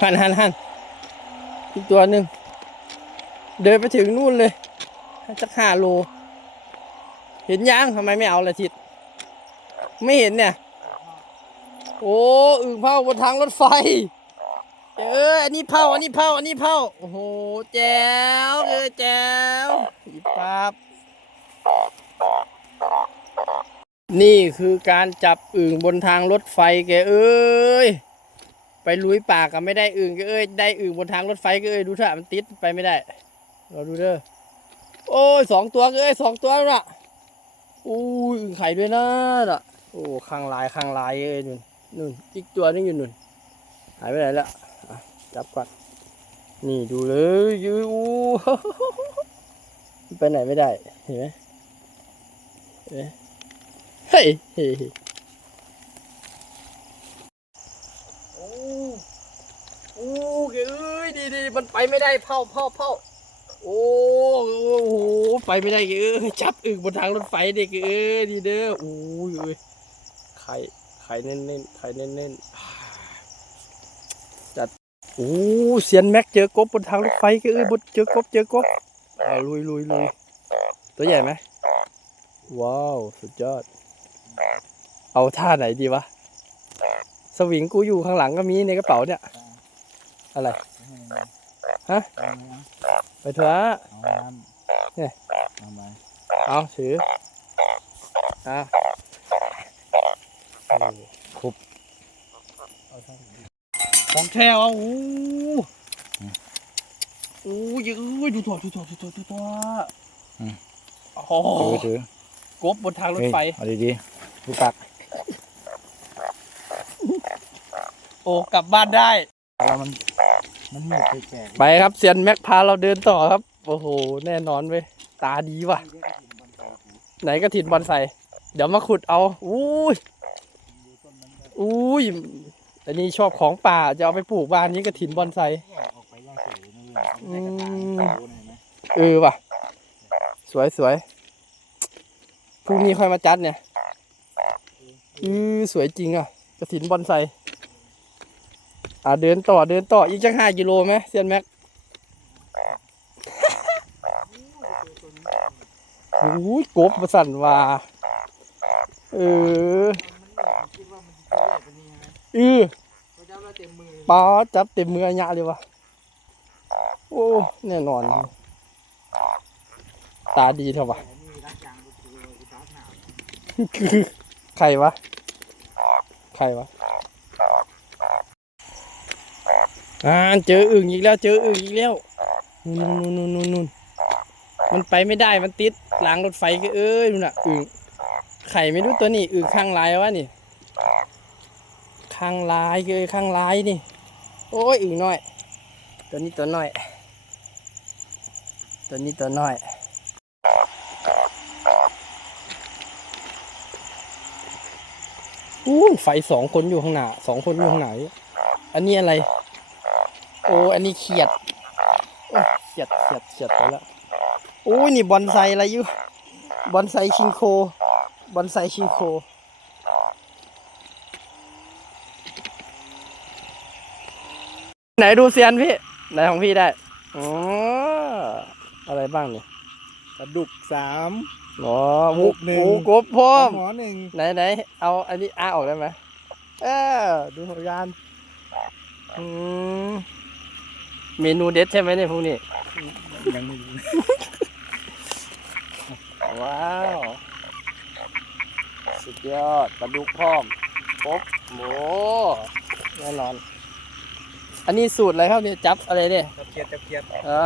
หันหันหันอีกตัวหนึ่งเดินไปถึงนู่นเลยจะห้าโล เห็นยังทำไมไม่เอาละทิศไม่เห็นเนี่ย โอ้อึ่งเผาบนทางรถไฟ เอออันนี้เผาอันนี้เผาอันนี้เผาโอ้โหแจ๋วเออแจ๋วหยิบปั๊บนี่คือการจับอึ่งบนทางรถไฟแกเอ้ย ไปลุยป่ากับไม่ได้อึ่งแกเอ้ยได้อึ่งบนทางรถไฟแกเอ้ยดูเถอะมันติดไปไม่ได้เราดูเด้อโอ้ยสองตัวแกเอ้ยสองตัวล่ะอู้ยอึ่งไข่ด้วยนะน่ะโอ้ข้างลายข้างลายเอ้ยนู่นนู่นอีกตัวนึงอยู่นู่นหายไปไหนละอะจับก่อนนี่ดูเลยยูอู้ไปไหนไม่ได้เห็นไหมเห็นไหมเฮ้ยเฮ้ย โอ้โอ้เอ้ยดีดี มันไปไม่ได้เผาเผาเผาโอ้โอ้โหไปไม่ได้เอ้ยจับอึ่งบนทางรถไฟเด็กเอ้ยดีเด้อโอ้ยเอ้ยไข่ไข่เน้นเน้นๆไข่เน้นเน้นๆจัดโอ้เซียนแม็กเจอกบบนทางรถไฟก็เอ้ยบนเจอกบเจอกบเอาลุยลุยลุยตัวใหญ่ไหมว้าวสุดยอด เอาท่าไหนดีวะสวิงกูอยู่ข้างหลังก็มีในกระเป๋าเนี่ย อะไร ฮะ ไปเถอะเอาเนี่ยเอามเอาถืออะคุบของแท้อะโอ้โอ้ยเอ้ยดูตัวดูตัวดูตัวดูตัวโอ้ถือถือกบบนทางรถไฟเฮ้ยเอาดีๆดูปากโอ้กลับบ้านได้แล้วมัน มันมืดไปแก่ไปครับเซียนแม็กพาเราเดินต่อครับ โอ้โห แน่นอนเว้ย ตาดีว่ะ ไหนกระถินบอลใส่ เดี๋ยวมาขุดเอา อุ้ย อุ้ยอันนี้ชอบของป่าจะเอาไปปลูกบ้านนี้กระถินบอลใส่ออกไปย่างสวยนะเว้ยอืมเออว่ะ สวยสวยพรุ่งนี้ค่อยมาจัดเนี่ยอือสวยจริงอะกระถินบอลใส อ่าเดินต่อเดินต่ออีกจักห้ากิโลไหมเซียนแม็กโอ้ยกบมาสั่นว่าเออเออปลาจับเต็มมืออันยะเลยวะโอ้แน่นอน ตาดีเท่าวะคือใครวะ ใครวะ อ่าเจออึ่งอีกแล้วเจออึ่งอีกแล้วนู่นนู่นนู่นนู่นมันไปไม่ได้มันติดรางรถไฟก็เอ้ยนู่นน่ะอึ่งไข่ไม่รู้ตัวนี้อึ่งข้างลายวะนี่ข้างลายก็เอ้ยข้างลายนี่ โอ้ยอึ่งน้อย ตัวนี้ตัวน้อย ตัวนี้ตัวน้อยอู้ไฟสองคนอยู่ข้างหน้าสองคนอยู่ข้างไหน อันนี้อะไร โอ้อันนี้เขียดโอ้ยเขียดเขียดเขียดไปแล้วโอ้ยนี่บอนไซอะไรอยู่บอนไซชิงโคบอนไซชิงโคไหนดูเซียนพี่ ไหนของพี่ได้อ๋ออะไรบ้างเนี่ยปลาดุกสามอ๋อหมูหนึ่งหมูกบพร้อมหมอหนึ่งไหนไหนเอาอันนี้อ้าออกได้ไหมเออดูผลงานอืม เมนูเด็ดใช่ไหมเนี่ยพวกนี้ยังไม่รู้ว้าว สุดยอดปลาดุกพร้อมครบโหแน่นอน อันนี้สูตรอะไรครับเนี่ยจับอะไรเนี่ยตะเกียบตะเกียบอ่า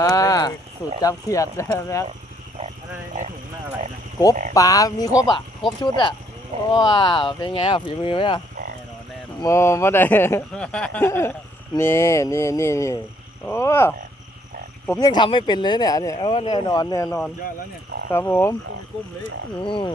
สูตรจับเขียดนะครับอะไรในถุงน่าอะไรนะกบปลา มีครบอะ ครบชุดอะว้าวเป็นไงอะฝีมือไหมอะแน่นอนแน่นอนโมมาได้นี่นี่นี่นี่ โอ้ผมยังทำไม่เป็นเลยเนี่ยเนี่ยเอาแน่นอนแน่นอน ยอดแล้วเนี่ยครับผมกุ้มกุ้มเลย อืม